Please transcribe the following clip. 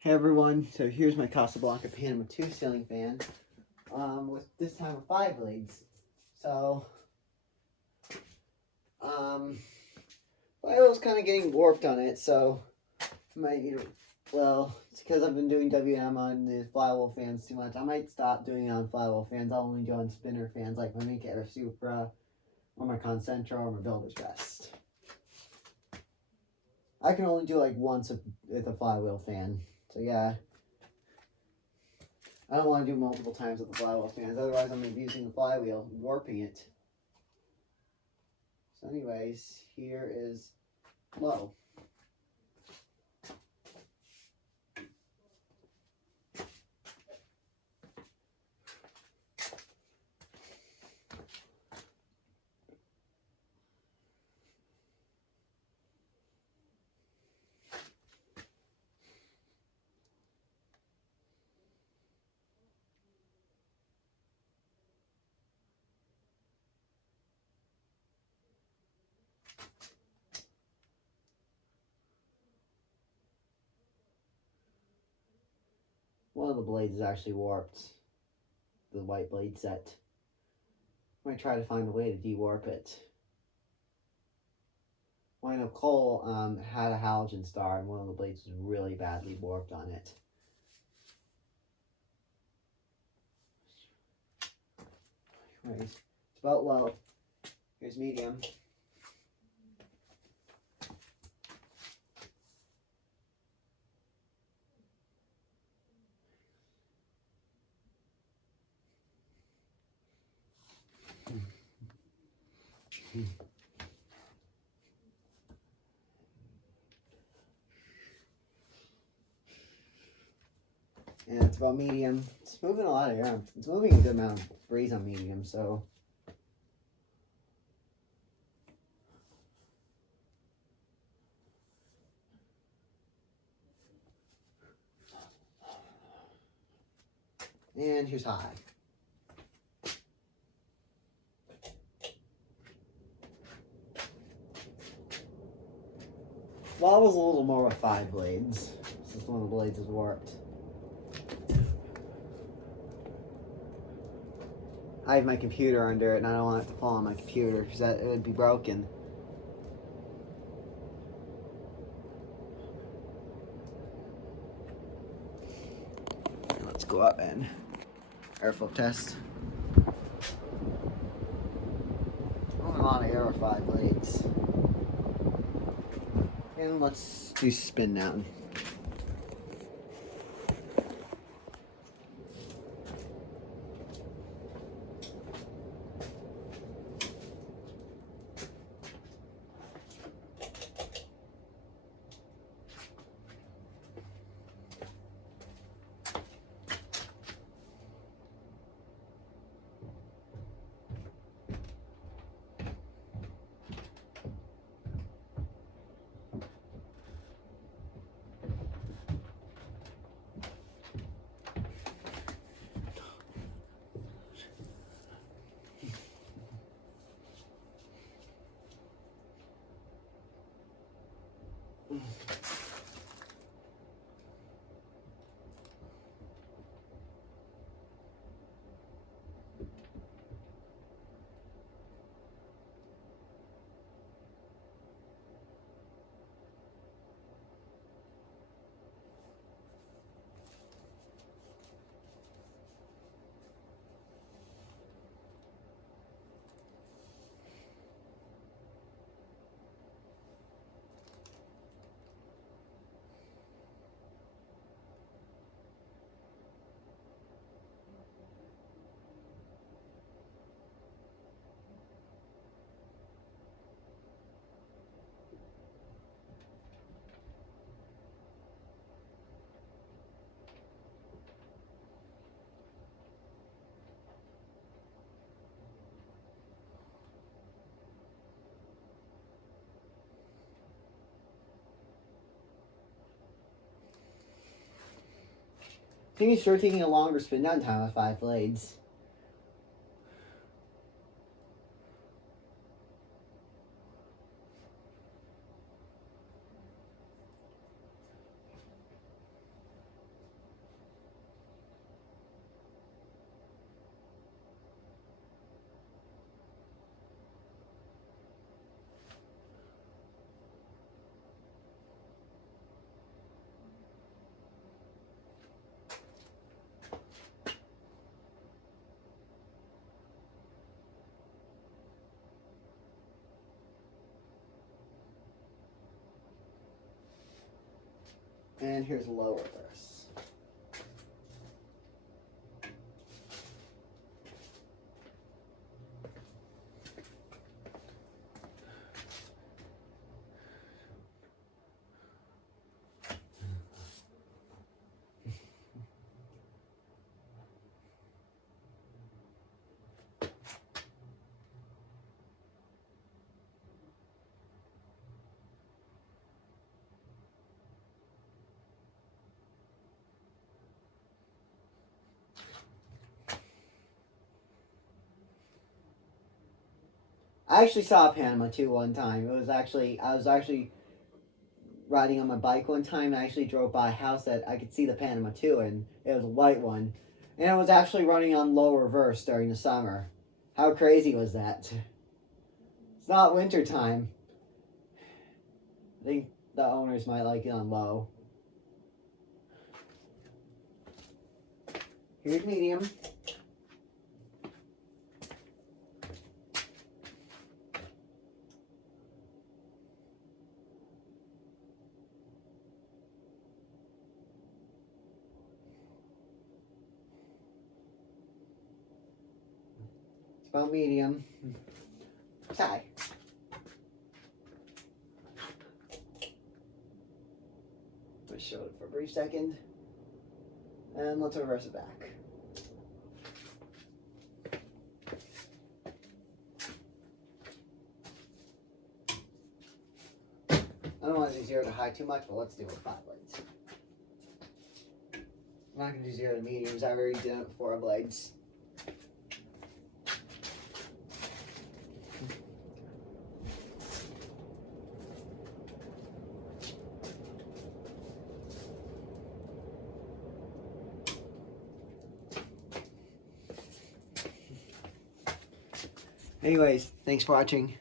Hey everyone, so here's my Casablanca Panama 2 ceiling fan, with this time with 5 blades. So, flywheel's kind of getting warped on it, so it's because I've been doing WM on the flywheel fans too much. I might stop doing it on flywheel fans. I'll only do on spinner fans like my Remake or Supra, or my Concentra, or my Builder's Best. I can only do like once with a flywheel fan, so yeah. I don't want to do multiple times with the flywheel fans, otherwise I'm abusing the flywheel, warping it. So anyways, here is low. One of the blades is actually warped, the white blade set. I'm going to try to find a way to de-warp it. Well, I know Cole had a halogen star and one of the blades was really badly warped on it. Anyways, it's about low. Here's medium. And it's about medium. It's moving a lot of air. It's moving a good amount of breeze on medium, so. And here's high. Well, I was a little more with 5 blades, since one of the blades is warped. I have my computer under it, and I don't want it to fall on my computer, because it would be broken. Let's go up and airflow test. Moving on to air with 5 blades. And let's do spin down. I think it's sure taking a longer spin down time with 5 blades. And here's low reverse. I actually saw Panama too one time. I was actually riding on my bike one time, and I actually drove by a house that I could see the Panama too, and it was a white one. And it was actually running on low reverse during the summer. How crazy was that? It's not winter time. I think the owners might like it on low. Here's medium. It's about medium. Tie. Let's show it for a brief second. And let's reverse it back. I don't want to do 0 to high too much, but let's do it with 5 blades. I'm not going to do 0 to mediums. I already did it with 4 blades. Anyways, thanks for watching.